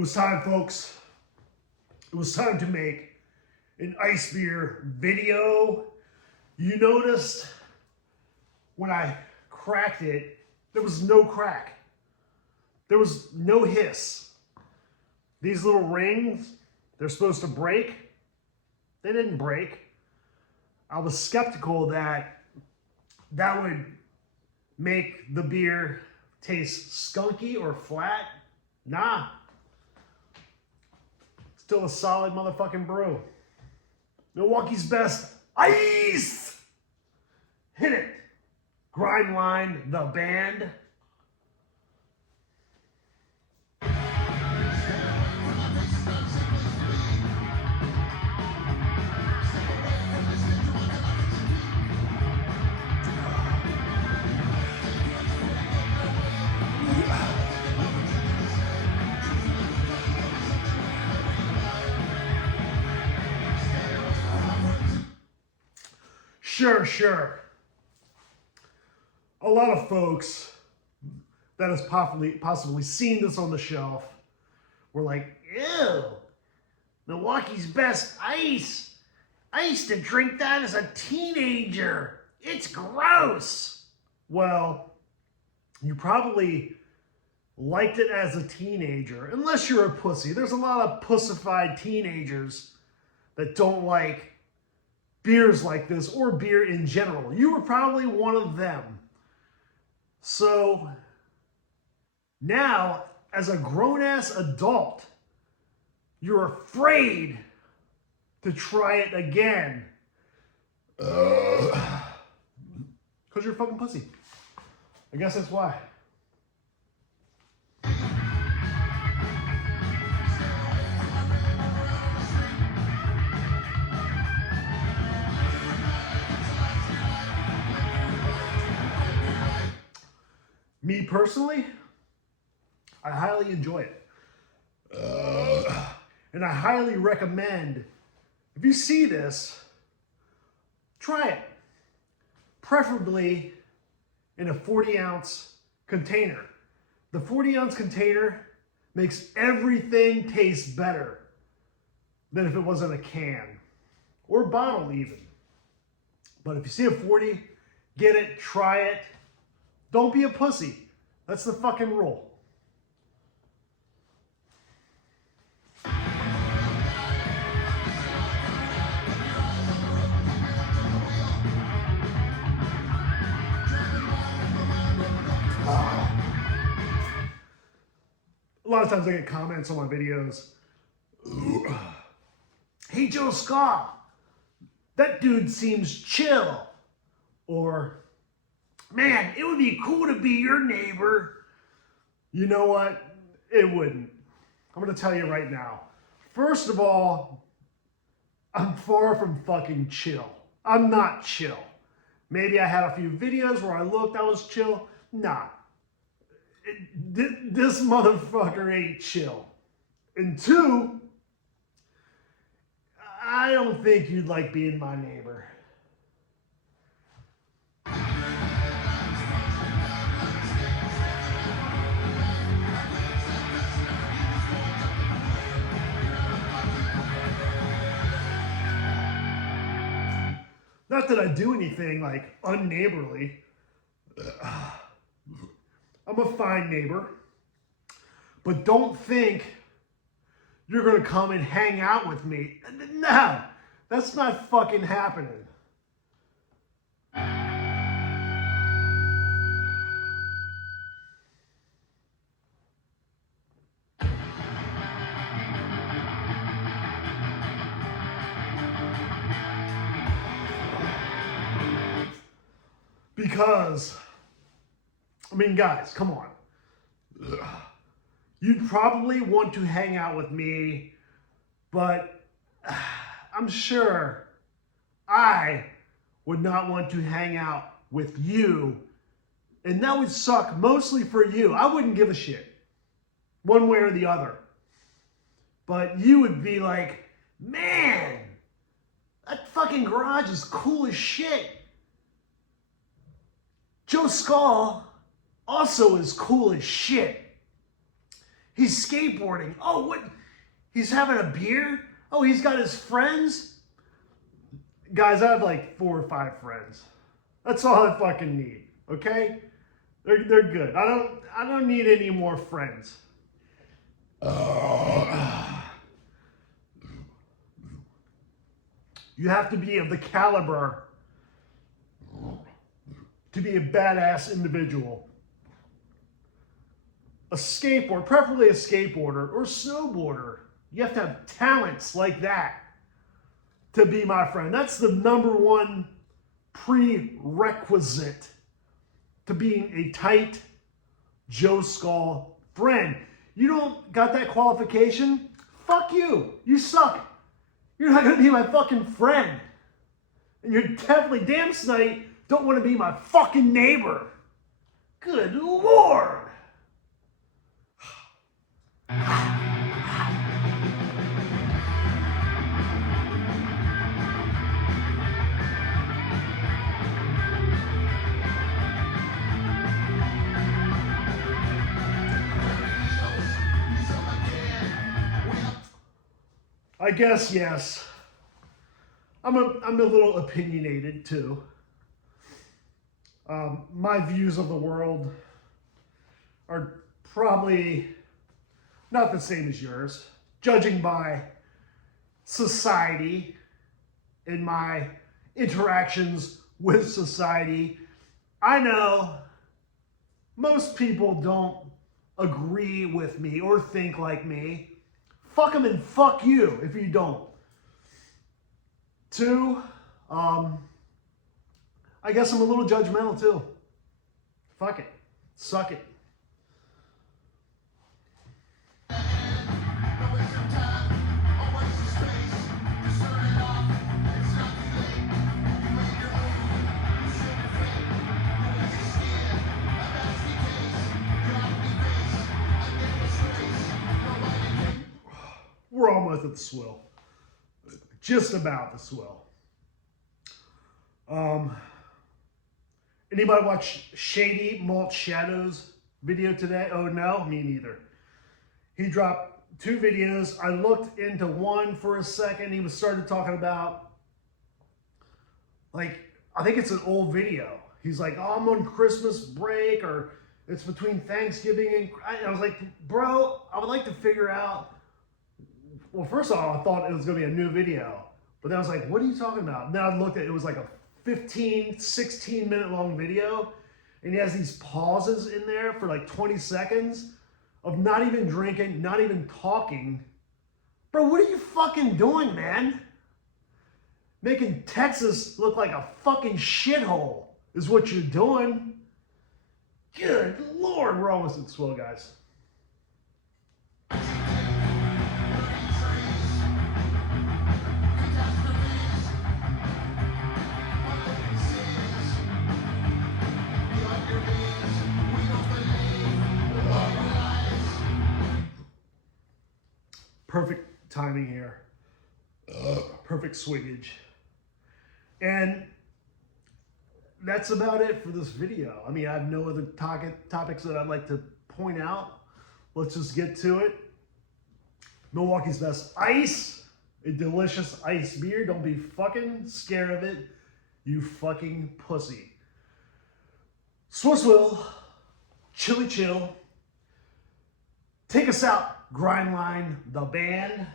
was time, folks. It was time to make an ice beer video. You noticed when I cracked it, there was no crack. There was no hiss. These little rings, they're supposed to break. They didn't break. I was skeptical that that would make the beer taste skunky or flat. Nah. Still a solid motherfucking brew. Milwaukee's best ice. Hit it. Grindline, the band. Sure. A lot of folks that has possibly seen this on the shelf were like, ew, Milwaukee's best ice. I used to drink that as a teenager. It's gross. Well, you probably liked it as a teenager, unless you're a pussy. There's a lot of pussified teenagers that don't like beers like this or beer in general. You were probably one of them. So now, as a grown-ass adult, you're afraid to try it again. Because you're a fucking pussy. I guess that's why. Me personally, I highly enjoy it. And I highly recommend, if you see this, try it. Preferably in a 40-ounce container. The 40-ounce container makes everything taste better than if it was in a can or bottle even. But if you see a 40, get it, try it. Don't be a pussy. That's the fucking rule. A lot of times I get comments on my videos. Hey, Joe Scott, that dude seems chill. Or, man, it would be cool to be your neighbor. You know what? It wouldn't. I'm going to tell you right now. First of all, I'm far from fucking chill. I'm not chill. Maybe I had a few videos where I looked, I was chill. Nah. This motherfucker ain't chill. And two, I don't think you'd like being my neighbor. Not that I do anything like unneighborly. I'm a fine neighbor. But don't think you're going to come and hang out with me. No, that's not fucking happening. Because, I mean, guys, come on. You'd probably want to hang out with me, but I'm sure I would not want to hang out with you. And that would suck mostly for you. I wouldn't give a shit, one way or the other. But you would be like, man, that fucking garage is cool as shit. Joe Skull also is cool as shit. He's skateboarding. Oh, what? He's having a beer? Oh, he's got his friends? Guys, I have like 4 or 5 friends. That's all I fucking need, okay? They're good. I don't need any more friends. You have to be of the caliber to be a badass individual. A skateboarder, preferably a skateboarder or snowboarder. You have to have talents like that to be my friend. That's the #1 prerequisite to being a tight Joe Skull friend. You don't got that qualification? Fuck you. You suck. You're not going to be my fucking friend. And you're definitely, damn snite, don't want to be my fucking neighbor. Good Lord. I guess, yes. I'm a little opinionated, too. My views of the world are probably not the same as yours, judging by society and my interactions with society. I know most people don't agree with me or think like me. Fuck them and fuck you if you don't. 2, I guess I'm a little judgmental too. Fuck it. Suck it. We're almost at the swill. Just about the swill. Anybody watch Shady Malt Shadows video today? Oh no, me neither. He dropped 2 videos. I looked into one for a second. He was started talking about, like, I think it's an old video. He's like, oh, I'm on Christmas break, or it's between Thanksgiving and I was like, bro, I would like to figure out. Well, first of all, I thought it was going to be a new video. But then I was like, what are you talking about? And then I looked at it. It was like a 15, 16-minute long video. And he has these pauses in there for like 20 seconds of not even drinking, not even talking. Bro, what are you fucking doing, man? Making Texas look like a fucking shithole is what you're doing. Good Lord, we're almost at swell, guys. Perfect timing here. Perfect swingage. And that's about it for this video. I mean, I have no other topics that I'd like to point out. Let's just get to it. Milwaukee's best ice. A delicious ice beer. Don't be fucking scared of it, you fucking pussy. Swiss Will. Chili Chill. Take us out, Grindline, the band.